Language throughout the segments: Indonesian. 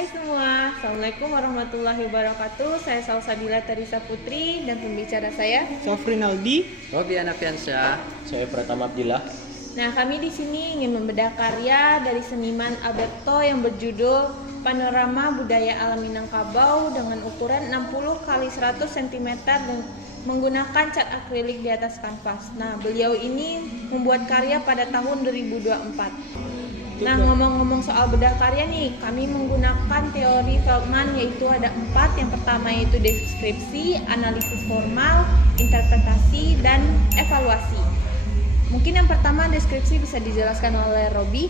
Hai semua, Assalamualaikum warahmatullahi wabarakatuh. Saya Salsabila Teresa Putri dan pembicara saya. Sofrin Aldi, Robi Anafiansyah. saya Pratama Abdillah. Nah, kami di sini ingin membedah karya dari seniman Alberto yang berjudul Panorama Budaya Alam Minangkabau dengan ukuran 60 x 100 cm dan menggunakan cat akrilik di atas kanvas. Nah, beliau ini membuat karya pada tahun 2024. Nah, ngomong-ngomong soal bedah karya nih, kami menggunakan teori Feldman, yaitu ada 4. Yang pertama yaitu deskripsi, analisis formal, interpretasi, dan evaluasi. Mungkin yang pertama deskripsi bisa dijelaskan oleh Robi.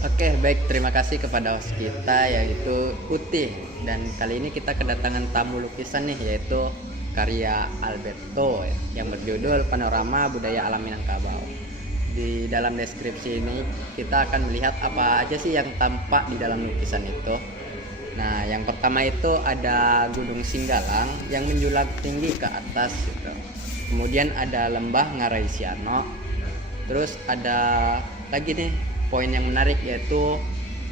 Oke, baik, terima kasih kepada host kita yaitu Uti. Dan kali ini kita kedatangan tamu lukisan nih, yaitu karya Alberto yang berjudul Panorama Budaya Alam Minangkabau. Di dalam deskripsi ini kita akan melihat apa aja sih yang tampak di dalam lukisan itu. Nah, yang pertama itu ada Gunung Singgalang yang menjulang tinggi ke atas gitu. Kemudian ada lembah Ngaraisiano. Terus ada lagi nih poin yang menarik, yaitu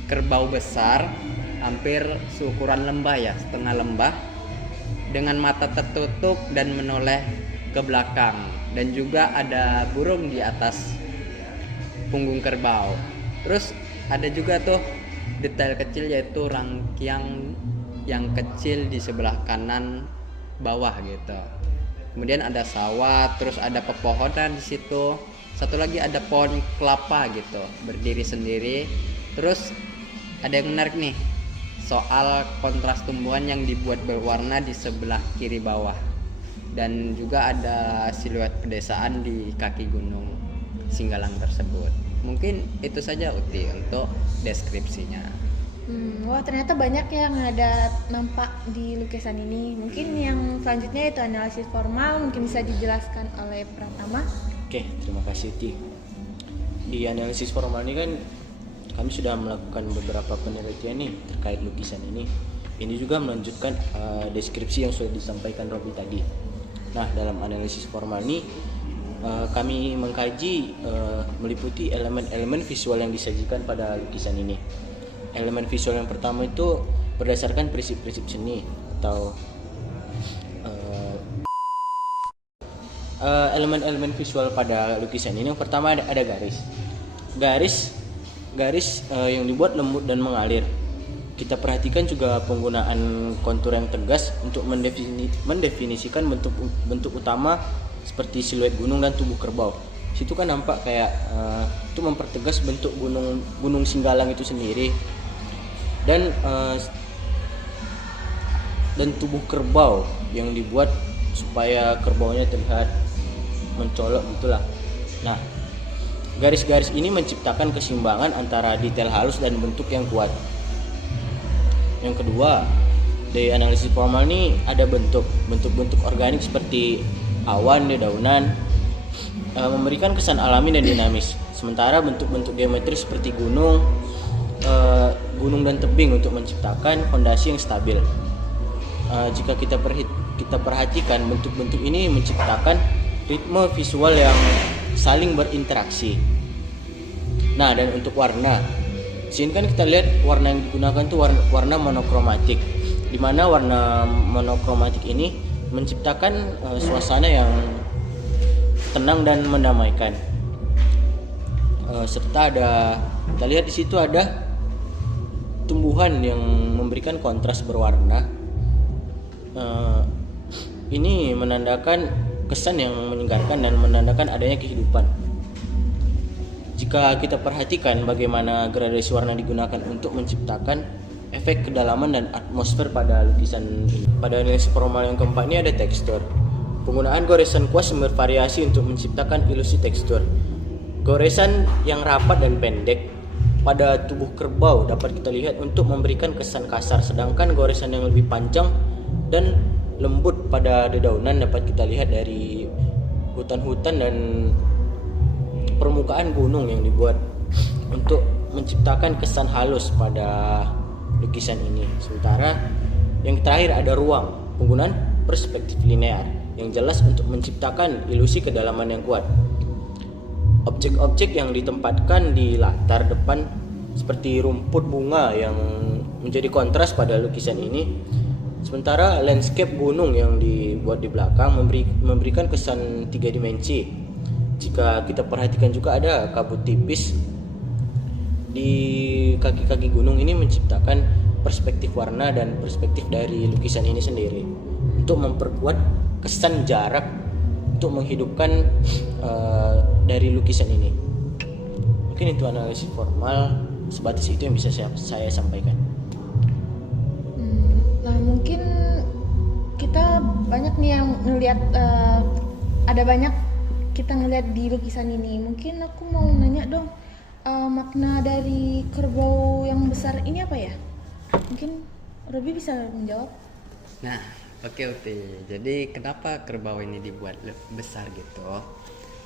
kerbau besar hampir seukuran lembah ya, setengah lembah, dengan mata tertutup dan menoleh ke belakang. Dan juga ada burung di atas punggung kerbau. Terus ada juga tuh detail kecil, yaitu rangkiang yang kecil di sebelah kanan bawah gitu. Kemudian ada sawah, terus ada pepohonan di situ. Satu lagi ada pohon kelapa gitu, berdiri sendiri. Terus ada yang menarik nih, soal kontras tumbuhan yang dibuat berwarna di sebelah kiri bawah. Dan juga ada siluet pedesaan di kaki gunung Singgalang tersebut. Mungkin itu saja Uti untuk deskripsinya. Wah, ternyata banyak yang ada nampak di lukisan ini. Mungkin yang selanjutnya itu analisis formal, mungkin bisa dijelaskan oleh Pratama. Oke, terima kasih Ti. Di analisis formal ini kan kami sudah melakukan beberapa penelitian nih terkait lukisan ini. Ini juga melanjutkan deskripsi yang sudah disampaikan Robi tadi. Nah, dalam analisis formal ini kami mengkaji meliputi elemen-elemen visual yang disajikan pada lukisan ini. Elemen visual yang pertama itu berdasarkan prinsip-prinsip seni atau elemen-elemen visual pada lukisan ini. Yang pertama ada garis yang dibuat lembut dan mengalir. Kita perhatikan juga penggunaan kontur yang tegas untuk mendefinisikan bentuk utama seperti siluet gunung dan tubuh kerbau. Situ kan nampak kayak itu mempertegas bentuk gunung Singgalang itu sendiri. Dan tubuh kerbau yang dibuat supaya kerbaunya terlihat mencolok gitulah. Nah, garis-garis ini menciptakan keseimbangan antara detail halus dan bentuk yang kuat. Yang kedua, dari analisis formal ini ada bentuk-bentuk organik seperti awan, dedaunan, memberikan kesan alami dan dinamis. Sementara bentuk-bentuk geometris seperti gunung dan tebing untuk menciptakan fondasi yang stabil. Jika kita perhatikan, bentuk-bentuk ini menciptakan ritme visual yang saling berinteraksi. Nah, dan untuk warna, sini kan kita lihat warna yang digunakan itu warna monokromatik, di mana warna monokromatik ini menciptakan suasana yang tenang dan mendamaikan. Serta kita lihat di situ ada tumbuhan yang memberikan kontras berwarna. Ini menandakan kesan yang menyegarkan dan menandakan adanya kehidupan. Jika kita perhatikan bagaimana gradasi warna digunakan untuk menciptakan efek kedalaman dan atmosfer pada lukisan ini. Pada analisis formal yang keempat ini ada tekstur. Penggunaan goresan kuas yang bervariasi untuk menciptakan ilusi tekstur. Goresan yang rapat dan pendek pada tubuh kerbau dapat kita lihat untuk memberikan kesan kasar, sedangkan goresan yang lebih panjang dan lembut pada dedaunan dapat kita lihat dari hutan-hutan dan permukaan gunung yang dibuat untuk menciptakan kesan halus pada lukisan ini. Sementara yang terakhir ada ruang, penggunaan perspektif linear yang jelas untuk menciptakan ilusi kedalaman yang kuat. Objek-objek yang ditempatkan di latar depan seperti rumput bunga yang menjadi kontras pada lukisan ini. Sementara landscape gunung yang dibuat di belakang memberikan kesan 3 dimensi. Jika kita perhatikan juga ada kabut tipis di kaki-kaki gunung, ini menciptakan perspektif warna dan perspektif dari lukisan ini sendiri untuk memperkuat kesan jarak, untuk menghidupkan dari lukisan ini. Mungkin itu analisis formal, sebatas itu yang bisa saya sampaikan. Nah mungkin kita banyak nih yang ngelihat, ada banyak kita ngelihat di lukisan ini. Mungkin aku mau nanya dong, makna dari kerbau yang besar ini apa ya? Mungkin Robi bisa menjawab. Nah, oke Uti. Jadi kenapa kerbau ini dibuat besar gitu?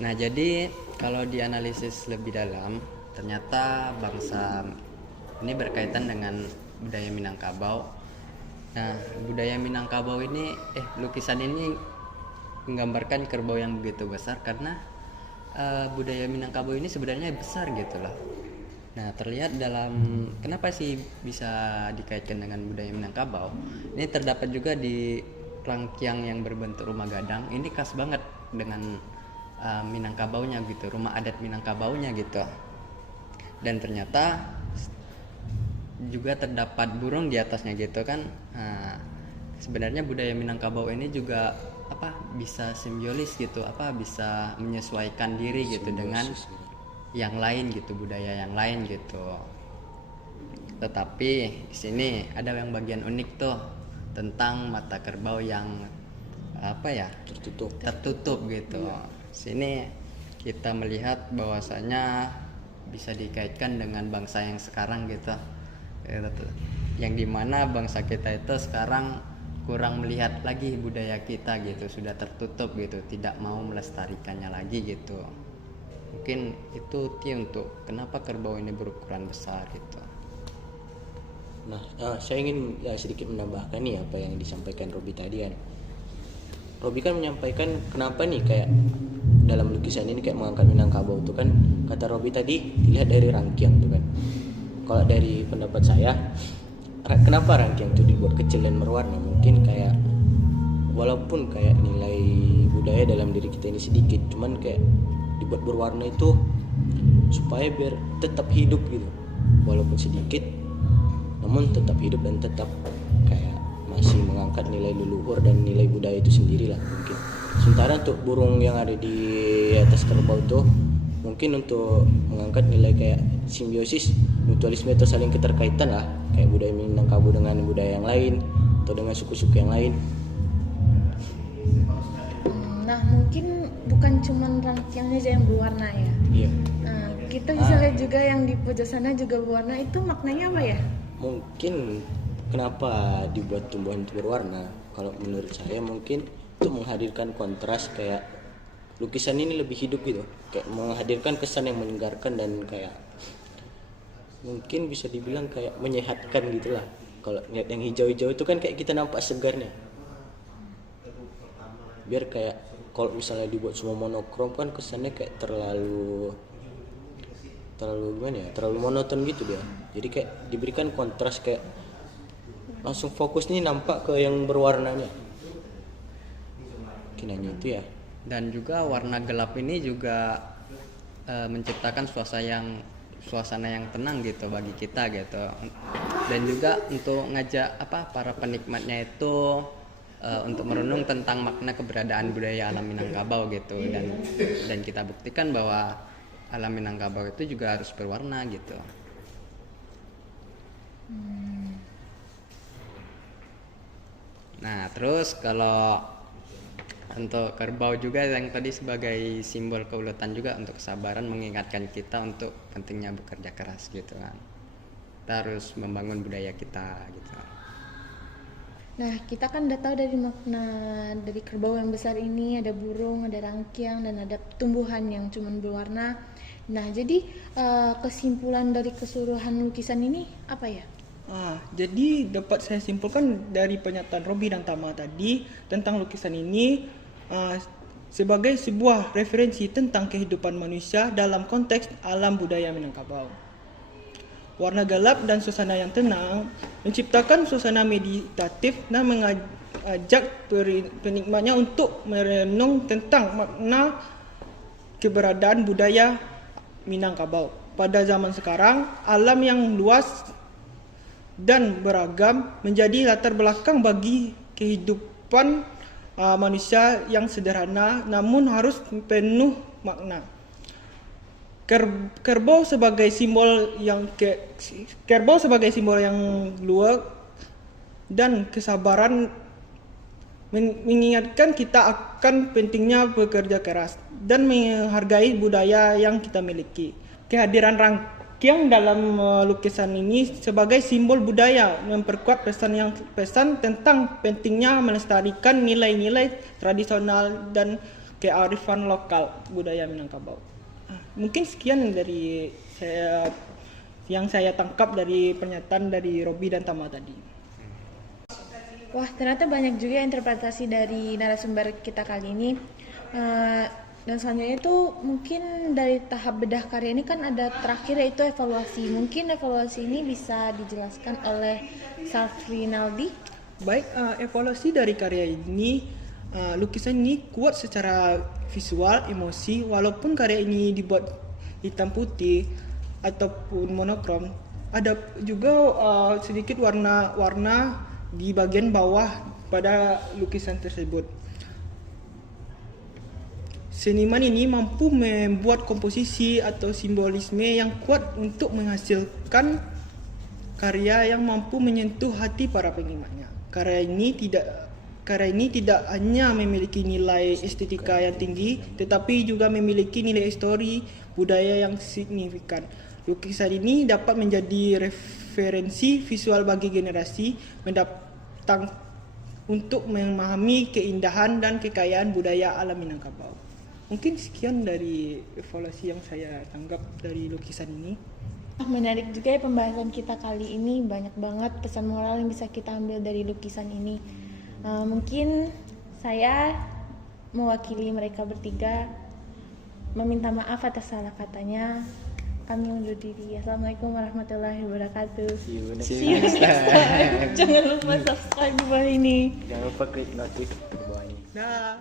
Nah, jadi kalau dianalisis lebih dalam, ternyata bangsa ini berkaitan dengan budaya Minangkabau. Nah, budaya Minangkabau ini, lukisan ini menggambarkan kerbau yang begitu besar karena budaya Minangkabau ini sebenarnya besar gitu loh. Nah, terlihat dalam kenapa sih bisa dikaitkan dengan budaya Minangkabau? Ini terdapat juga di rangkiang yang berbentuk rumah gadang. Ini khas banget dengan Minangkabaunya gitu, rumah adat Minangkabaunya gitu. Dan ternyata juga terdapat burung di atasnya gitu kan. Sebenarnya budaya Minangkabau ini juga bisa simbiolis gitu, bisa menyesuaikan diri gitu dengan yang lain gitu, budaya yang lain gitu. Tetapi di sini ada yang bagian unik tuh tentang mata kerbau yang tertutup gitu. Sini kita melihat bahwasanya bisa dikaitkan dengan bangsa yang sekarang gitu. Yang dimana bangsa kita itu sekarang kurang melihat lagi budaya kita gitu, sudah tertutup gitu, tidak mau melestarikannya lagi gitu. Mungkin itu untuk kenapa kerbau ini berukuran besar gitu. Nah, saya ingin sedikit menambahkan nih apa yang disampaikan Robi tadi kan. Robi kan menyampaikan kenapa nih kayak dalam lukisan ini kayak mengangkat Minangkabau itu kan, kata Robi tadi dilihat dari rangkiang tuh kan. Kalau dari pendapat saya, kenapa rangkiang itu dibuat kecil dan berwarna? Mungkin kayak walaupun kayak nilai budaya dalam diri kita ini sedikit, cuman kayak dibuat berwarna itu supaya biar tetap hidup gitu, walaupun sedikit namun tetap hidup dan tetap kayak masih mengangkat nilai leluhur dan nilai budaya itu sendirilah mungkin. Sementara untuk burung yang ada di atas kerbau itu mungkin untuk mengangkat nilai kayak simbiosis, mutualisme atau saling keterkaitan lah, kayak budaya Minangkabau dengan budaya yang lain atau dengan suku-suku yang lain. Nah mungkin bukan cuma rangkiangnya aja yang berwarna ya. Iya. Nah, kita bisa lihat juga yang di pojok sana juga berwarna. Itu maknanya apa ya? Mungkin kenapa dibuat tumbuhan itu berwarna? Kalau menurut saya mungkin untuk menghadirkan kontras, kayak lukisan ini lebih hidup gitu, kayak menghadirkan kesan yang menyegarkan dan kayak mungkin bisa dibilang kayak menyehatkan gitulah. Kalau lihat yang hijau-hijau itu kan kayak kita nampak segarnya. Biar kayak kalau misalnya dibuat semua monokrom kan kesannya kayak terlalu gimana ya, terlalu monoton gitu dia. Jadi kayak diberikan kontras, kayak langsung fokus nih nampak ke yang berwarnanya. Mungkin hanya itu ya. Dan juga warna gelap ini juga menciptakan suasana yang tenang gitu bagi kita gitu. Dan juga untuk ngajak para penikmatnya itu untuk merenung tentang makna keberadaan budaya alam Minangkabau gitu, dan kita buktikan bahwa alam Minangkabau itu juga harus berwarna gitu. Nah, terus kalau untuk kerbau juga yang tadi sebagai simbol keuletan juga untuk kesabaran, mengingatkan kita untuk pentingnya bekerja keras gitu kan. Kita harus membangun budaya kita gitu. Nah, kita kan udah tahu dari makna dari kerbau yang besar ini, ada burung, ada rangkiang, dan ada tumbuhan yang cuma berwarna. Nah, jadi kesimpulan dari keseluruhan lukisan ini apa ya? Jadi dapat saya simpulkan dari pernyataan Robi dan Tama tadi tentang lukisan ini sebagai sebuah referensi tentang kehidupan manusia dalam konteks alam budaya Minangkabau. warna gelap dan suasana yang tenang, menciptakan suasana meditatif dan mengajak penikmatnya untuk merenung tentang makna keberadaan budaya Minangkabau. Pada zaman sekarang, alam yang luas dan beragam menjadi latar belakang bagi kehidupan manusia yang sederhana namun harus penuh makna. Kerbau sebagai simbol yang luar dan kesabaran mengingatkan kita akan pentingnya bekerja keras dan menghargai budaya yang kita miliki. Kehadiran rangkiang dalam lukisan ini sebagai simbol budaya memperkuat pesan tentang pentingnya melestarikan nilai-nilai tradisional dan kearifan lokal budaya Minangkabau. Mungkin sekian dari yang saya tangkap dari pernyataan dari Robi dan Tama tadi. Wah, ternyata banyak juga interpretasi dari narasumber kita kali ini. Dan selanjutnya itu mungkin dari tahap bedah karya ini kan ada terakhir yaitu evaluasi. Mungkin evaluasi ini bisa dijelaskan oleh Safrinaldi. Baik, evaluasi dari karya ini, lukisan ini kuat secara visual, emosi. Walaupun karya ini dibuat hitam putih ataupun monokrom, ada juga sedikit warna-warna di bagian bawah pada lukisan tersebut. Seniman ini mampu membuat komposisi atau simbolisme yang kuat untuk menghasilkan karya yang mampu menyentuh hati para penggemarnya. Karya ini tidak hanya memiliki nilai estetika yang tinggi, tetapi juga memiliki nilai histori budaya yang signifikan. Lukisan ini dapat menjadi referensi visual bagi generasi mendatang untuk memahami keindahan dan kekayaan budaya alam Minangkabau. Mungkin sekian dari evaluasi yang saya tanggap dari lukisan ini. Menarik juga ya pembahasan kita kali ini, banyak banget pesan moral yang bisa kita ambil dari lukisan ini. Mungkin saya mewakili mereka bertiga meminta maaf atas salah katanya. Kami undur diri. Assalamualaikum warahmatullahi wabarakatuh. See you next time. Jangan lupa subscribe di bawah ini. Jangan lupa klik notif di bawah ini. Dah.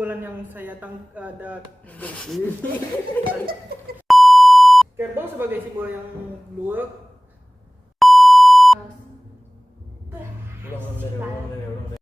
Bulan yang saya ada kerbau sebagai simbol yang luar. Ulang dari